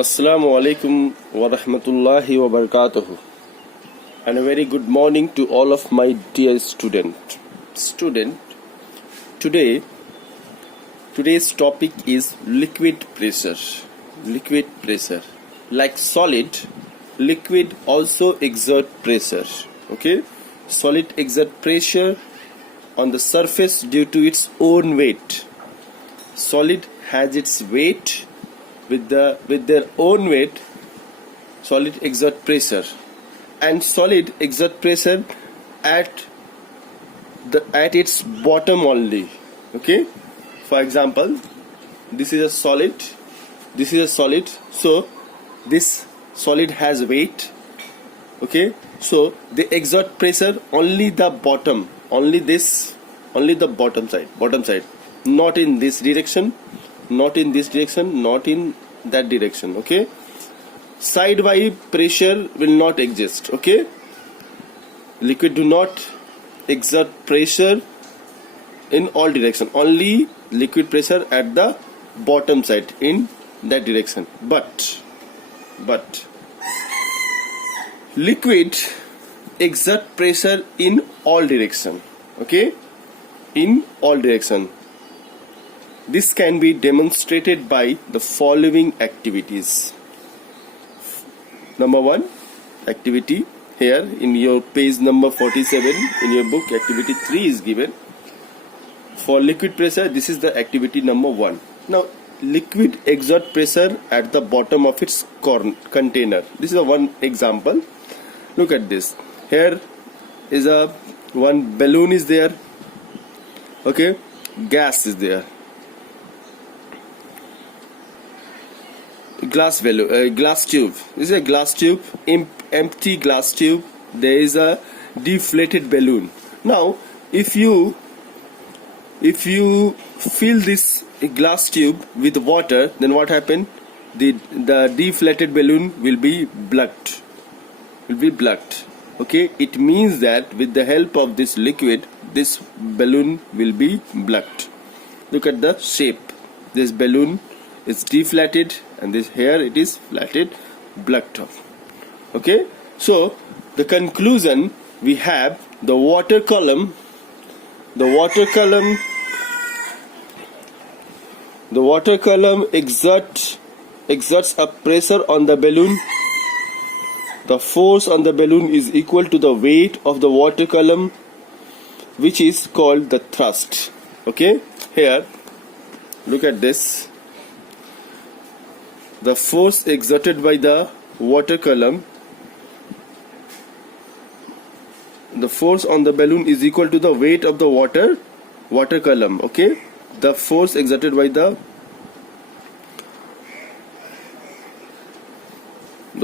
Assalamu alaikum wa rahmatullahi wa barakatuhu, and a very good morning to all of my dear student. Today, today's topic is liquid pressure. Liquid pressure, like solid, liquid also exert pressure. Okay, solid exert pressure on the surface due to its own weight. Solid has its weight. With their own weight, solid exert pressure, and solid exert pressure at its bottom only. Okay, for example, this is a solid, so this solid has weight. Okay, so they exert pressure only the bottom, only the bottom side, not in this direction, not in this direction, not in that direction. Okay, sidewise pressure will not exist. Okay, liquid do not exert pressure in all direction, only liquid pressure at the bottom side in that direction. But liquid exert pressure in all direction. Okay, in all direction. This can be demonstrated by the following activities. Number 1 activity, here in your page number 47 in your book, activity 3 is given. For liquid pressure, this is the activity number 1. Now, liquid exert pressure at the bottom of its container. This is a one example. Look at this. Here is one balloon is there. Okay, gas is there. Glass tube. This is a glass tube, empty glass tube. There is a deflated balloon. Now, if you fill this glass tube with water, then what happen? The deflated balloon will be blocked. Okay, it means that with the help of this liquid, this balloon will be blocked. Look at the shape. This balloon is deflated, and this here it is flatted, blocked off. Okay, so the conclusion, we have the water column exerts a pressure on the balloon. The force on the balloon is equal to the weight of the water column, which is called the thrust. Okay, here look at this. The force exerted by the water column, the force on the balloon is equal to the weight of the water column. Okay, the force exerted by the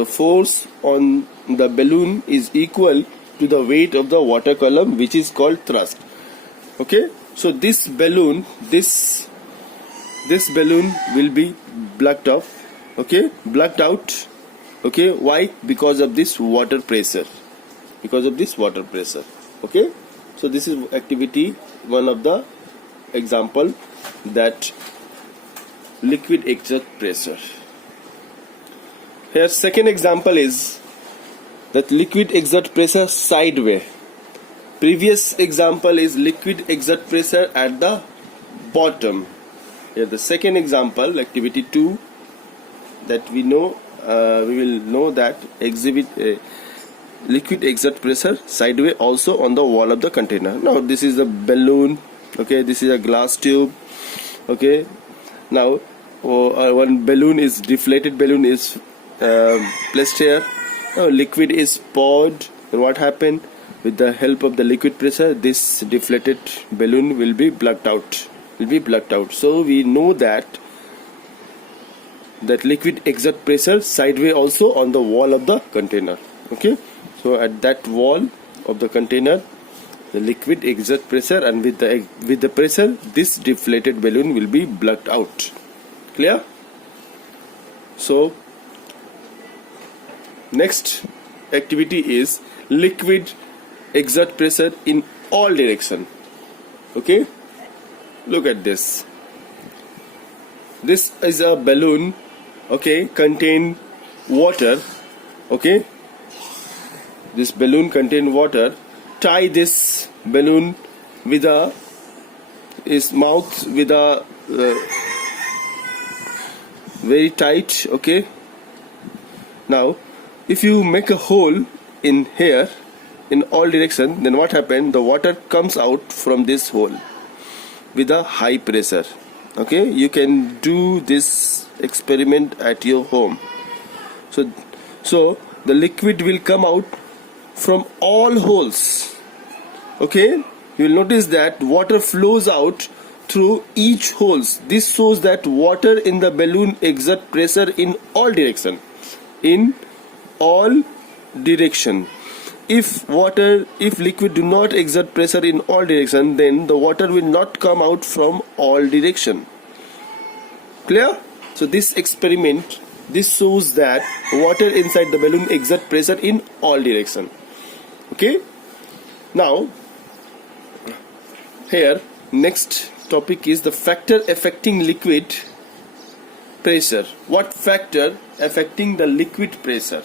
force on the balloon is equal to the weight of the water column, which is called thrust. Okay, so this balloon will be blocked off. Okay, blocked out. Okay, why? Because of this water pressure. Okay, so this is activity one of the example that liquid exert pressure. Here second example is that liquid exert pressure sideways. Previous example is liquid exert pressure at the bottom. Here the second example, activity 2, that we will know that liquid exert pressure sideways also on the wall of the container. Now this is the balloon. Okay, this is a glass tube. Okay, now one balloon is deflated balloon is placed here. Now liquid is poured, and what happened? With the help of the liquid pressure, this deflated balloon will be blocked out. So we know that liquid exert pressure sideways also on the wall of the container. Okay, so at that wall of the container, the liquid exert pressure, and with the pressure, this deflated balloon will be blocked out. Clear? So next activity is liquid exert pressure in all direction. Okay, look at this. This is a balloon okay, contain water, okay, this balloon contain water, tie this balloon with his mouth with a very tight, okay. Now if you make a hole in here in all direction, then what happened, the water comes out from this hole with a high pressure, okay. You can do this experiment at your home. So the liquid will come out from all holes, okay. You will notice that water flows out through each holes. This shows that water in the balloon exert pressure in all direction, in all direction. If liquid do not exert pressure in all direction, then the water will not come out from all direction. Clear? So this experiment, this shows that water inside the balloon exert pressure in all direction, okay. Now here next topic is the factor affecting liquid pressure. What factor affecting the liquid pressure?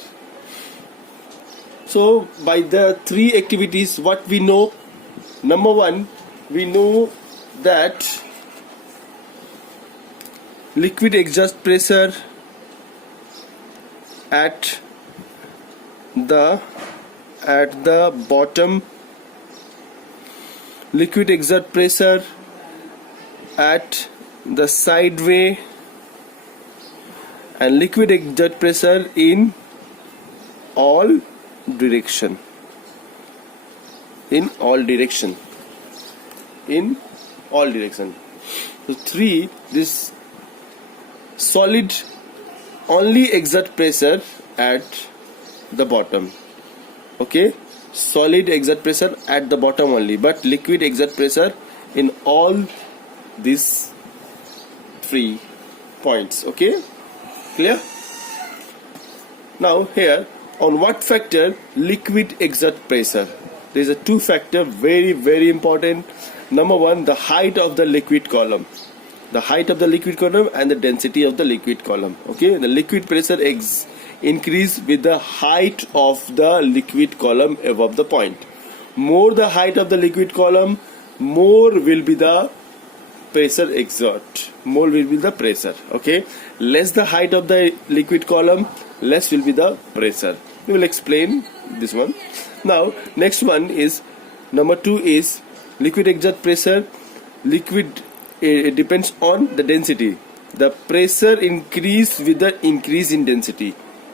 So by the three activities, what we know, number one, we know that liquid exert pressure at the bottom, liquid exert pressure at the sideway, and liquid exert pressure in all direction, in all direction. So three, this solid only exert pressure at the bottom, okay, solid exert pressure at the bottom only, but liquid exert pressure in all these 3 points, okay. Clear? Now here, on what factor liquid exert pressure? There is a 2 factor, very important. Number one, the height of the liquid column, and the density of the liquid column, okay. The liquid pressure increase with the height of the liquid column above the point. More the height of the liquid column, more will be the pressure exert, more will be the pressure, okay. Less the height of the liquid column, less will be the pressure. We will explain this one. Now next one is number 2 is liquid exert pressure. Liquid it depends on the density. The pressure increase with the increase in density.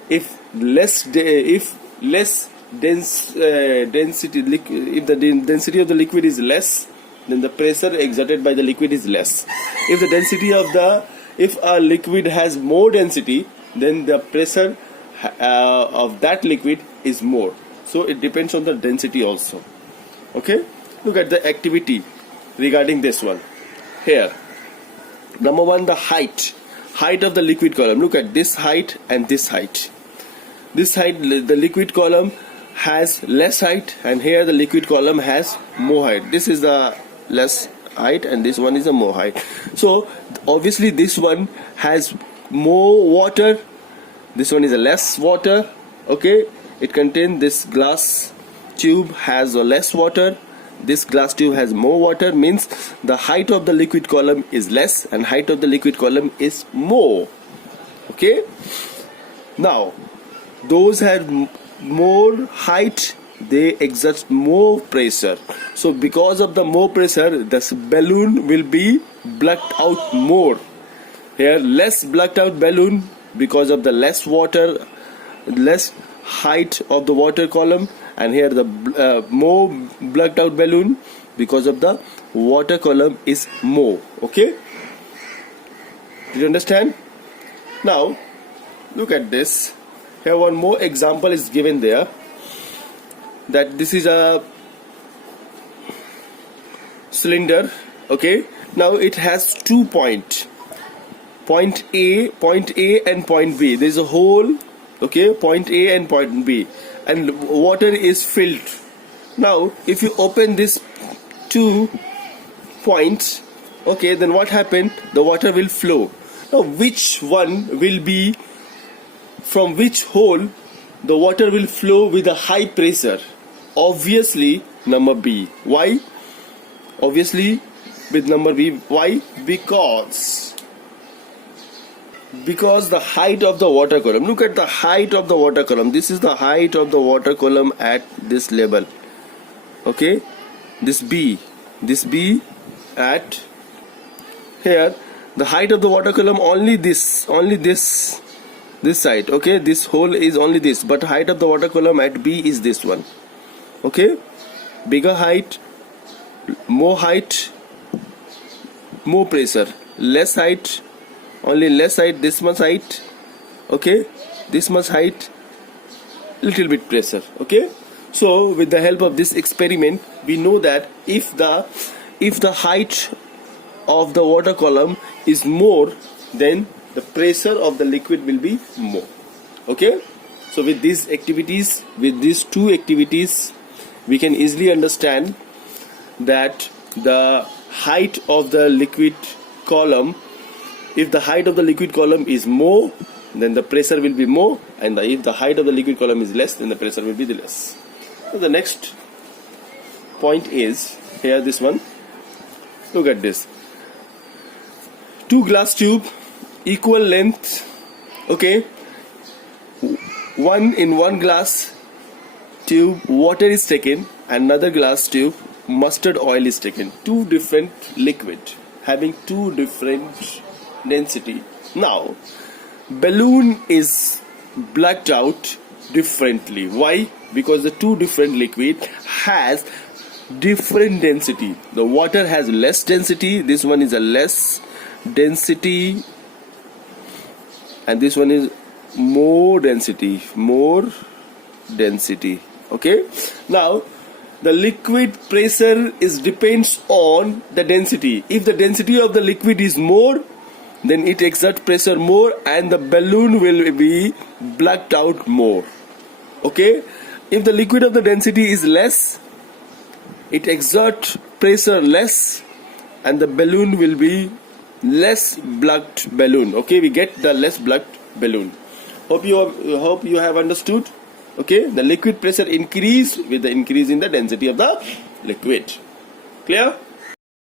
If density, if the density of the liquid is less, then the pressure exerted by the liquid is less. If the density of if a liquid has more density, then the pressure of that liquid is more. So it depends on the density also, okay. Look at the activity regarding this one. Here, number one, the height of the liquid column. Look at this height and this height. This height, the liquid column has less height, and here the liquid column has more height. This is the less height and this one is a more height. So obviously this one has more water, this one is a less water, okay. It contains, this glass tube has a less water, this glass tube has more water, means the height of the liquid column is less and height of the liquid column is more, okay. Now those have more height, they exert more pressure. So because of the more pressure, this balloon will be blocked out more. Here less blocked out balloon because of the less water, less height of the water column, and here the more blocked out balloon because of the water column is more, okay. Did you understand? Now look at this. Here one more example is given there, that this is a cylinder, okay. Now it has 2 points, point A and point B. There is a hole, okay, point A and point B, and water is filled. Now if you open this 2 points, okay, then what happened, the water will flow. Now which one will be, from which hole the water will flow with a high pressure? Obviously number B. Why? Obviously with number B. Why? Because the height of the water column, look at the height of the water column. This is the height of the water column at this level. Okay, this B at here, the height of the water column only this side. Okay, this hole is only this, but height of the water column at B is this one. Okay, bigger height, more pressure, less height, only less height, this much height. Okay, this much height, little bit pressure. Okay, so with the help of this experiment we know that if the height of the water column is more, then the pressure of the liquid will be more. Okay, so with these activities, with these two activities, we can easily understand that the height of the liquid column, if the height of the liquid column is more, then the pressure will be more, and if the height of the liquid column is less, then the pressure will be less. So the next point is here, this one. Look at this. Two glass tube, equal length. Okay, one glass tube water is taken, another glass tube mustard oil is taken. Two different liquid having two different density. Now balloon is blacked out differently. Why? Because the two different liquid has different density. The water has less density, this one is a less density, and this one is more density. Okay, now the liquid pressure is depends on the density. If the density of the liquid is more, then it exerts pressure more and the balloon will be blacked out more. Okay, if the liquid of the density is less, it exerts pressure less and the balloon will be less blacked balloon. Okay, we get the less blacked balloon. Hope you have understood. Okay, the liquid pressure increase with the increase in the density of the liquid. Clear?